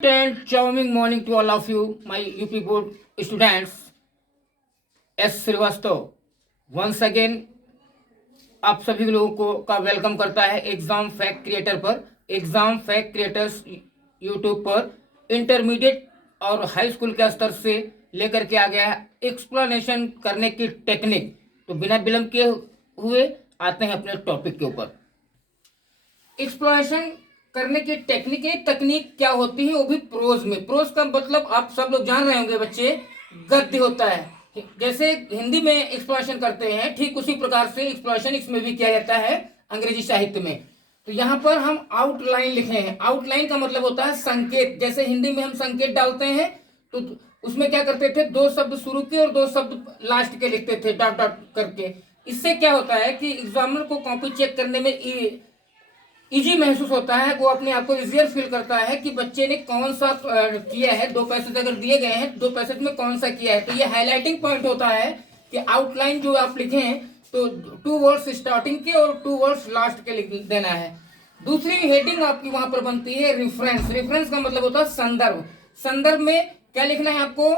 And charming morning to all of you, my UP board students. S Srivastava once again आप सभी लोगों को का वेलकम करता है एग्जाम फैक्ट क्रिएटर पर। एग्जाम फैक्ट क्रिएटर्स यूट्यूब पर इंटरमीडिएट और हाई स्कूल के स्तर से लेकर के आ गया है एक्सप्लेनेशन करने की टेक्निक। तो बिना विलंब किए हुए आते हैं अपने टॉपिक के ऊपर। एक्सप्लेनेशन करने की तकनीक क्या होती है, वो भी प्रोज में। प्रोज का मतलब आप सब लोग जान रहे होंगे बच्चे, गद्य होता है। जैसे हिंदी में एक्सप्लेनेशन करते हैं ठीक उसी प्रकार से एक्सप्लेनेशन इसमें भी किया जाता है अंग्रेजी साहित्य में। तो यहाँ पर हम आउटलाइन लिखे हैं। आउटलाइन का मतलब होता है संकेत। जैसे हिंदी में हम संकेत डालते हैं तो उसमें क्या करते थे, दो शब्द शुरू के और दो शब्द लास्ट के लिखते थे डॉट डॉट करके। इससे क्या होता है कि एग्जामिनर को कॉपी चेक करने में इजी महसूस होता है। वो अपने आप को इजियर फील करता है कि बच्चे ने कौन सा किया है। दो पैसेज अगर दिए गए हैं, दो पैसेज में कौन सा किया है। तो ये हाईलाइटिंग पॉइंट होता है कि आउटलाइन जो आप लिखे हैं तो 2 वर्ड्स स्टार्टिंग के और 2 वर्ड्स लास्ट के लिख देना है। दूसरी हेडिंग आपकी वहां पर बनती है रेफरेंस। रेफरेंस का मतलब होता है संदर्भ। संदर्भ में क्या लिखना है आपको,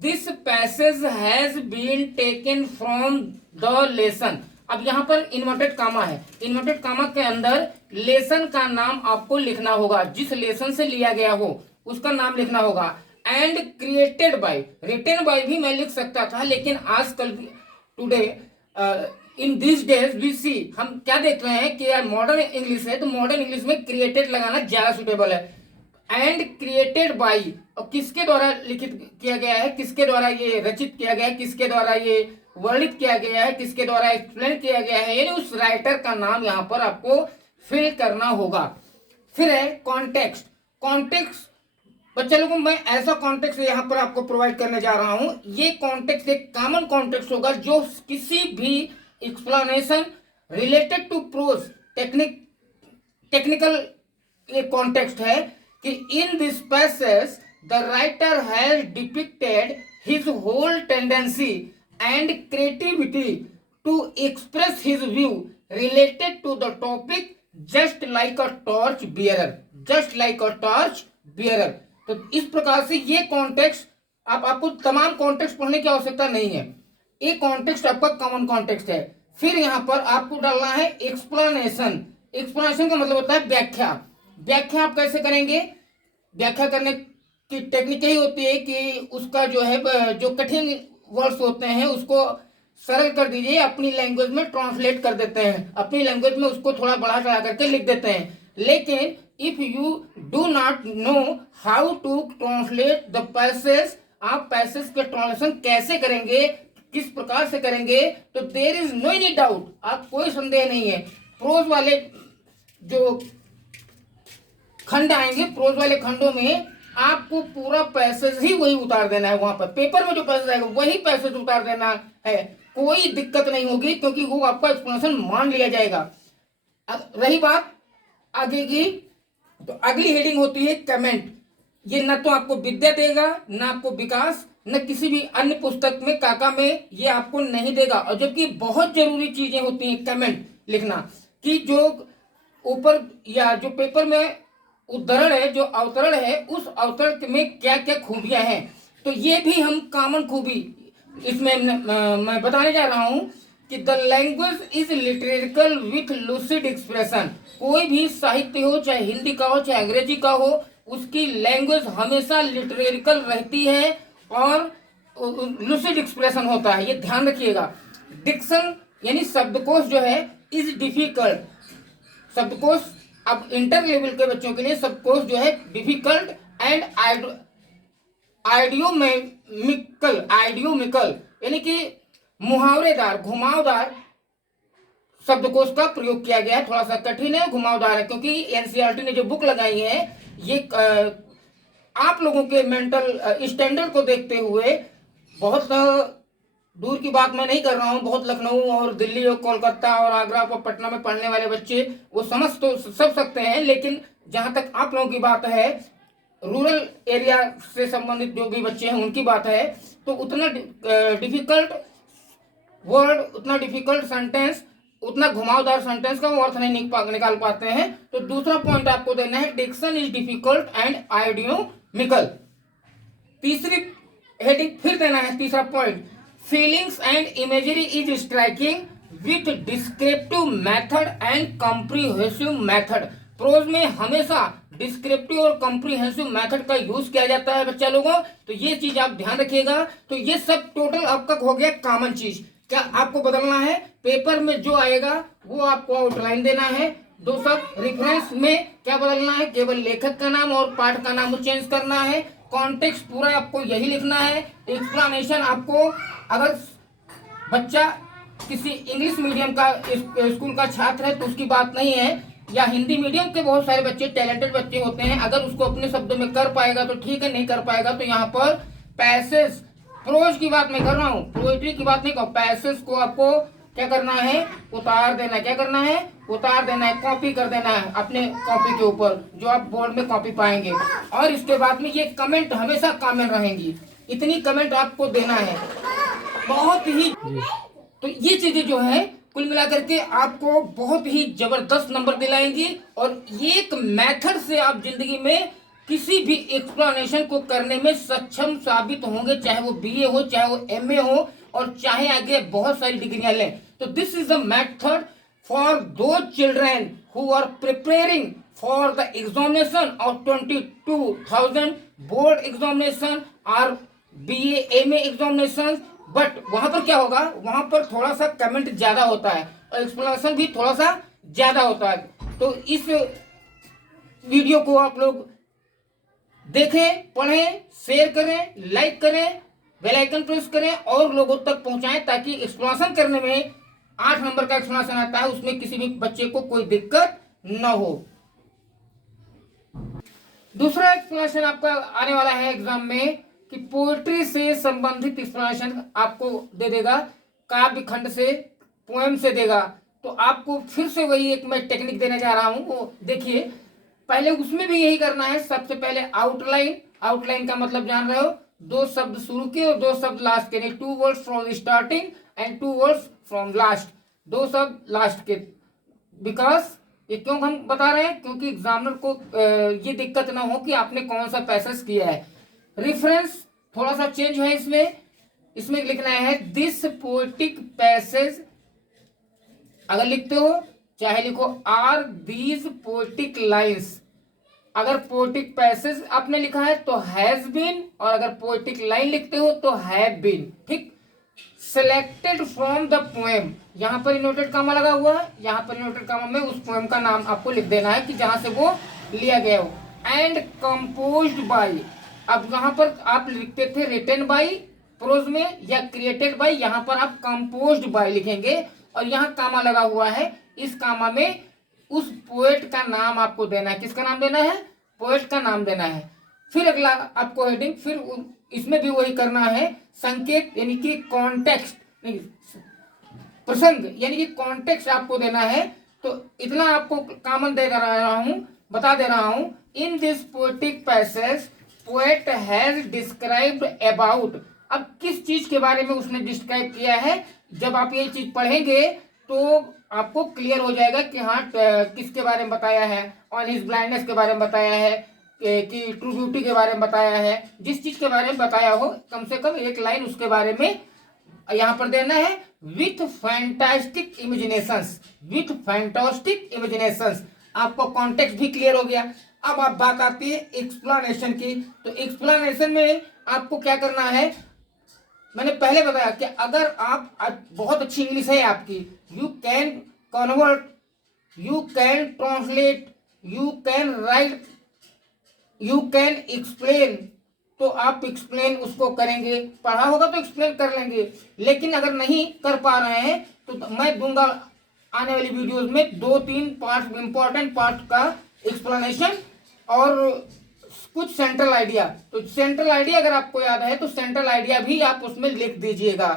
this passage has been taken from the lesson. अब यहाँ पर इन्वर्टेड कामा है। इन्वर्टेड कामा के अंदर लेसन का नाम आपको लिखना होगा, जिस लेसन से लिया गया हो उसका नाम लिखना होगा। And created by, written by भी मैं लिख सकता था, लेकिन आजकल today in this days we see हम क्या देख रहे हैं कि यार मॉडर्न इंग्लिश है, तो मॉडर्न इंग्लिश में क्रिएटेड लगाना ज्यादा सुटेबल है। एंड क्रिएटेड बाय, और किसके द्वारा लिखित किया गया है, किसके द्वारा ये रचित किया गया है, किसके द्वारा ये वर्णित किया गया है, किसके द्वारा एक्सप्लेन किया गया है, यानी उस राइटर का नाम यहाँ पर आपको फिल करना होगा। फिर है कॉन्टेक्स्ट। कॉन्टेक्स्ट बच्चे लोगों मैं ऐसा कॉन्टेक्स्ट यहाँ पर आपको प्रोवाइड करने जा रहा हूँ। ये कॉन्टेक्स्ट एक कॉमन कॉन्टेक्स्ट होगा जो किसी भी explanation related to prose technical एक कॉन्टेक्स्ट है कि in this passage the writer has depicted his whole tendency and creativity to express his view related to the topic just like a torch bearer, just like a torch bearer। तो इस प्रकार से ये context आपको तमाम context पढ़ने की आवश्यकता नहीं है। एक कॉन्टेक्स्ट आपका कॉमन कॉन्टेक्स्ट है। फिर यहाँ पर आपको डालना है एक्सप्लेनेशन। एक्सप्लेनेशन का मतलब होता है व्याख्या। व्याख्या आप कैसे करेंगे, व्याख्या करने की टेक्निक यही होती है कि उसका जो है जो कठिन वर्ड्स होते हैं उसको सरल कर दीजिए, अपनी लैंग्वेज में ट्रांसलेट कर देते हैं, अपनी लैंग्वेज में उसको थोड़ा बढ़ा चढ़ा करके लिख देते हैं। लेकिन if you do not know how to translate the passage, आप पैसेज के ट्रांसलेशन कैसे करेंगे, किस प्रकार से करेंगे, तो there is no any doubt, आप कोई संदेह नहीं है। प्रोज वाले जो खंड आएंगे, प्रोज वाले खंडों में आपको पूरा पैसेज ही वही उतार देना है। वहां पर पेपर में जो पैसेज आएगा वही पैसेज उतार देना है, कोई दिक्कत नहीं होगी, क्योंकि वो आपका एक्सप्लेनेशन मान लिया जाएगा। रही बात आगे की, तो अगली हेडिंग होती है कमेंट। ये न तो आपको विद्या देगा, न आपको विकास, न किसी भी अन्य पुस्तक में काका में ये आपको नहीं देगा। और जबकि बहुत जरूरी चीजें होती हैं कमेंट लिखना, कि जो ऊपर या जो पेपर में उद्धरण है, जो अवतरण है, उस अवतरण में क्या क्या खूबियां हैं, तो ये भी हम कॉमन खूबी इसमें मैं बताने जा रहा हूं कि the language is literarical with lucid expression. कोई भी साहित्य हो, चाहे हिंदी का हो चाहे अंग्रेजी का हो, उसकी लैंग्वेज हमेशा लिटरेरिकल रहती है और लूसिड एक्सप्रेशन होता है, ये ध्यान रखिएगा। डिक्शन यानी शब्दकोश जो है इज डिफिकल्ट। शब्दकोश अब इंटर लेवल के बच्चों के लिए शब्दकोश जो है डिफिकल्ट एंड आइडियोमिकल यानी कि मुहावरेदार, घुमावदार शब्दकोश का प्रयोग किया गया है। थोड़ा सा कठिन है, घुमावदार है, क्योंकि एनसीईआरटी ने जो बुक लगाई है ये आप लोगों के मेंटल स्टैंडर्ड को देखते हुए, बहुत दूर की बात मैं नहीं कर रहा हूँ, बहुत लखनऊ और दिल्ली और कोलकाता और आगरा और पटना में पढ़ने वाले बच्चे वो समझ तो सब सकते हैं, लेकिन जहां तक आप लोगों की बात है, रूरल एरिया से संबंधित जो भी बच्चे हैं उनकी बात है, तो उतना डिफिकल्ट वर्ड, उतना डिफिकल्ट सेंटेंस, उतना घुमावदार सेंटेंस का वो अर्थ नहीं निकाल पाते हैं। तो दूसरा पॉइंट आपको देना है, डिक्शन इज डिफिकल्ट एंड मिकल। तीसरी हेडिंग फिर देना है, तीसरा point, feelings and imagery is striking with descriptive method and comprehensive method. Prose में हमेशा डिस्क्रिप्टिव और कॉम्प्रिहेंसिव मेथड का यूज किया जाता है बच्चा लोगों, तो ये चीज आप ध्यान रखिएगा। तो ये सब टोटल आपका हो गया कॉमन चीज। क्या आपको बदलना है, पेपर में जो आएगा वो आपको आउटलाइन देना है। दो सब रेफरेंस में क्या बदलना है, केवल लेखक का नाम और पाठ का नाम चेंज करना है। कॉन्टेक्स्ट पूरा आपको यही लिखना है। एक्सप्लेनेशन आपको, अगर बच्चा किसी इंग्लिश मीडियम का स्कूल का छात्र है तो उसकी बात नहीं है, या हिंदी मीडियम के बहुत सारे बच्चे टैलेंटेड बच्चे होते हैं, अगर उसको अपने शब्दों में कर पाएगा तो ठीक है, नहीं कर पाएगा तो यहाँ पर पैसेज, प्रोज की बात मैं कर रहा हूँ, पोएट्री की बात नहीं कर, पैसेज को आपको क्या करना है, उतार देना है। क्या करना है, उतार देना है, कॉपी कर देना है अपने कॉपी के ऊपर, जो आप बोर्ड में कॉपी पाएंगे। और इसके बाद में ये कमेंट हमेशा कॉमन रहेंगी, इतनी कमेंट आपको देना है, बहुत ही। तो ये चीजें जो है कुल मिलाकर के आपको बहुत ही जबरदस्त नंबर दिलाएंगी, और ये एक मेथड से आप जिंदगी में किसी भी एक्सप्लेनेशन को करने में सक्षम साबित होंगे, चाहे वो बीए हो, चाहे वो एमए हो, और चाहे आगे बहुत सारी डिग्रियां लें। तो this is the method for दो children who are preparing for the examination of 22,000 board examination और बीए एमए एग्जामिनेशन। बट वहां पर क्या होगा, वहां पर थोड़ा सा कमेंट ज्यादा होता है और एक्सप्लेनेशन भी थोड़ा सा ज्यादा होता है। तो इस वीडियो को आप लोग देखें, पढ़ें, शेयर करें, लाइक करें, बेल आइकन प्रेस करें और लोगों तक पहुंचाएं, ताकि एक्सप्लेनेशन करने में 8 नंबर का एक्सप्लेनेशन आता है, उसमें किसी भी बच्चे को कोई दिक्कत न हो। दूसरा एक्सप्लेनेशन आपका आने वाला है एग्जाम में कि पोएट्री से संबंधित एक्सप्लेनेशन आपको दे देगा, काव्य खंड से, पोएम से देगा। तो आपको फिर से वही एक मैं टेक्निक देने जा रहा हूं, वो देखिए। पहले उसमें भी यही करना है, सबसे पहले आउटलाइन। आउटलाइन का मतलब जान रहे हो, 2 शब्द शुरू के और 2 शब्द लास्ट के, 2 words from starting and 2 words from last, 2 शब्द लास्ट के। बिकॉज ये क्यों हम बता रहे हैं, क्योंकि एग्जामिनर को ये दिक्कत ना हो कि आपने कौन सा पैसेज किया है। रेफरेंस थोड़ा सा चेंज है इसमें लिखना है दिस पोएटिक पैसेज, अगर लिखते हो चाहे लिखो आर दीज पोएटिक लाइन्स। अगर पोएटिक पैसेज आपने लिखा है तो हैज बीन, और अगर पोएटिक लाइन लिखते हो तो हैव बीन। ठीक, सिलेक्टेड फ्रॉम द पोएम, यहाँ पर इनवर्टेड कामा लगा हुआ है, यहाँ पर इनवर्टेड कामा में उस पोएम का नाम आपको लिख देना है कि जहां से वो लिया गया हो। एंड कंपोज्ड बाय, अब यहाँ पर आप लिखते थे रिटन बाय प्रोज में या क्रिएटेड बाय, यहाँ पर आप कंपोज्ड बाय लिखेंगे और यहाँ कामा लगा हुआ है, इस कामा में उस पोएट का नाम आपको देना है। किसका नाम देना है, पोएट का नाम देना है। फिर अगला आपको हेडिंग, फिर इसमें भी वही करना है, संकेत यानी कि कॉन्टेक्स्ट, प्रसंग यानी कि कॉन्टेक्स्ट आपको देना है। तो इतना आपको कॉमन दे रहा हूं, बता दे रहा हूं। In this poetic passage poet has described about, अब किस चीज के बारे में उसने डिस्क्राइब किया है, जब आप ये चीज पढ़ेंगे तो आपको क्लियर हो जाएगा कि हाँ किसके बारे में बताया है। ऑन हिज ब्लाइंडनेस के बारे में बताया है, कि ट्रू ब्यूटी के बारे में बताया है, जिस चीज के बारे में बताया हो कम से कम एक लाइन उसके बारे में यहाँ पर देना है। With fantastic imaginations, with fantastic imaginations, आपको कॉन्टेक्स्ट भी क्लियर हो गया। अब आप बात आती है एक्सप्लेनेशन की। तो एक्सप्लेनेशन में आपको क्या करना है, मैंने पहले बताया कि अगर आप बहुत अच्छी इंग्लिश है आपकी, you can convert, you can translate, you can right, you can explain, तो आप एक्सप्लेन उसको करेंगे, पढ़ा होगा तो एक्सप्लेन कर लेंगे। लेकिन अगर नहीं कर पा रहे हैं तो मैं दूंगा आने वाली वीडियोस में 2-3 पार्ट, इंपॉर्टेंट पार्ट का एक्सप्लेनेशन और कुछ सेंट्रल आइडिया। तो सेंट्रल आइडिया अगर आपको याद है तो सेंट्रल आइडिया भी आप उसमें लिख दीजिएगा,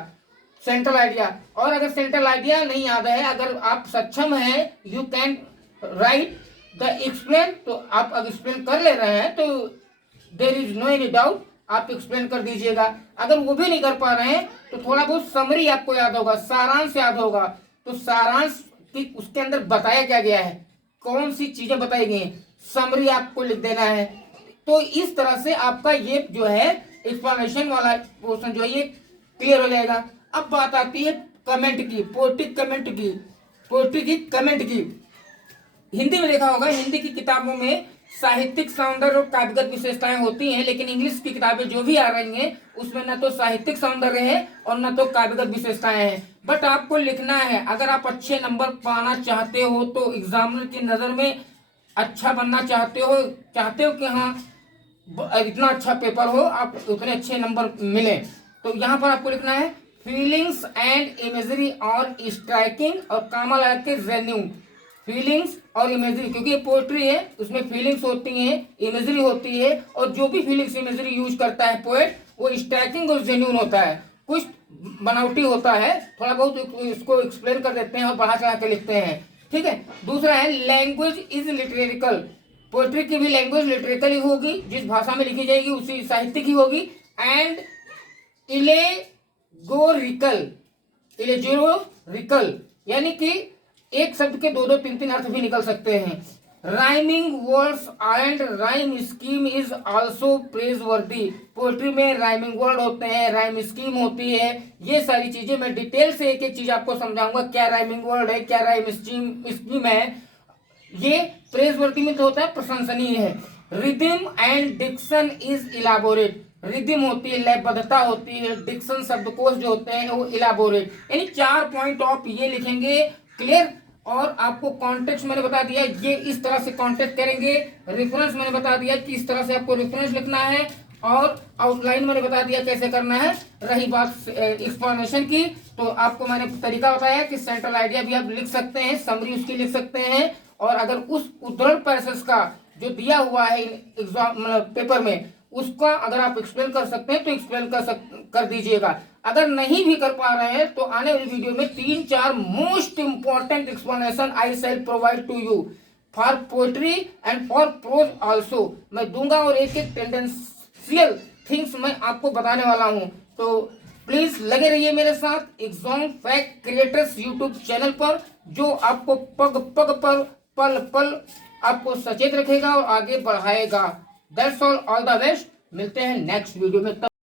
सेंट्रल आइडिया। और अगर सेंट्रल आइडिया नहीं याद है, अगर आप सक्षम हैं, you can write the explain, तो आप अगर एक्सप्लेन कर ले रहे हैं तो there is no any doubt, आप एक्सप्लेन कर दीजिएगा। अगर वो भी नहीं कर पा रहे हैं तो थोड़ा बहुत समरी आपको याद होगा, सारांश याद होगा। तो सारांश की उसके अंदर बताया क्या गया है, कौन सी चीजें बताई गई हैं, समरी आपको लिख देना है। तो इस तरह से आपका ये जो है एक्सप्लेनेशन वाला पोर्शन जो है ये क्लियर हो जाएगा। अब बात आती है कमेंट की, पोएट्री की कमेंट की। हिंदी में देखा होगा, हिंदी की किताबों में साहित्यिक सौंदर्य और काव्यगत विशेषताएं होती हैं, लेकिन इंग्लिश की किताबें जो भी आ रही हैं उसमें न तो साहित्यिक सौंदर्य है और न तो काव्यगत विशेषताएं हैं। बट आपको लिखना है, अगर आप अच्छे नंबर पाना चाहते हो तो एग्जामिनर की नज़र में अच्छा बनना चाहते हो कि हाँ इतना अच्छा पेपर हो, आप उतने अच्छे नंबर मिले, तो यहाँ पर आपको लिखना है फीलिंग्स एंड इमेजरी और स्ट्राइकिंग और कामा लगा के जेन्यून। फीलिंग्स और इमेजरी, क्योंकि ये पोएट्री है उसमें फीलिंग्स होती हैं, इमेजरी होती है, और जो भी फीलिंग्स इमेजरी यूज करता है पोएट वो स्ट्राइकिंग और जेन्यून होता है, कुछ बनावटी होता है, थोड़ा बहुत इसको एक्सप्लेन कर देते हैं और बढ़ा चढ़ा के लिखते हैं। ठीक है। दूसरा है लैंग्वेज इज लिटरेरिकल। पोएट्री की भी लैंग्वेज लिटरेरिकल ही होगी, जिस भाषा में लिखी जाएगी उसी साहित्यिक ही होगी। एंड इलेजोरिकल, यानी कि एक शब्द के दो तीन तीन अर्थ भी निकल सकते हैं। Rhyming words and rhyme scheme is also प्रेजवर्दी। Poetry में राइमिंग वर्ड होते हैं, राइम स्कीम होती है, ये सारी चीजें मैं डिटेल से एक एक चीज आपको समझाऊंगा, क्या राइमिंग वर्ड है, क्या राइम स्कीम है। ये प्रेजवर्दी में तो होता है प्रशंसनीय है। Rhythm and diction is elaborate. Rhythm होती है, लयबद्धता होती है, डिक्शन शब्दकोश जो होते हैं वो इलाबोरेट, यानी 4 पॉइंट आप ये लिखेंगे क्लियर। और आपको कॉन्टेक्स्ट मैंने बता दिया, ये इस तरह से कॉन्टेक्ट करेंगे। रेफरेंस मैंने बता दिया कि इस तरह से आपको रेफरेंस लिखना है, और आउटलाइन मैंने बता दिया कैसे करना है। रही बात एक्सप्लेनेशन की, तो आपको मैंने तरीका बताया कि सेंट्रल आइडिया भी आप लिख सकते हैं, समरी उसकी लिख सकते हैं, और अगर उस उद्धरण पैसेज का जो दिया हुआ है एग्जाम मतलब पेपर में उसका अगर आप एक्सप्लेन कर सकते हैं तो एक्सप्लेन कर दीजिएगा। अगर नहीं भी कर पा रहे हैं तो आने वाली वीडियो में 3-4 most important explanation I shall provide to you for poetry and for prose also, मैं दूंगा, और एक एक टेंडेंशियल थिंग्स मैं आपको बताने वाला हूं। तो प्लीज लगे रहिए मेरे साथ exam fact creators YouTube channel पर, जो आपको पग पग पर पल पल आपको सचेत रखेगा और आगे बढ़ाएगा। That's all the best. मिलते हैं नेक्स्ट वीडियो में।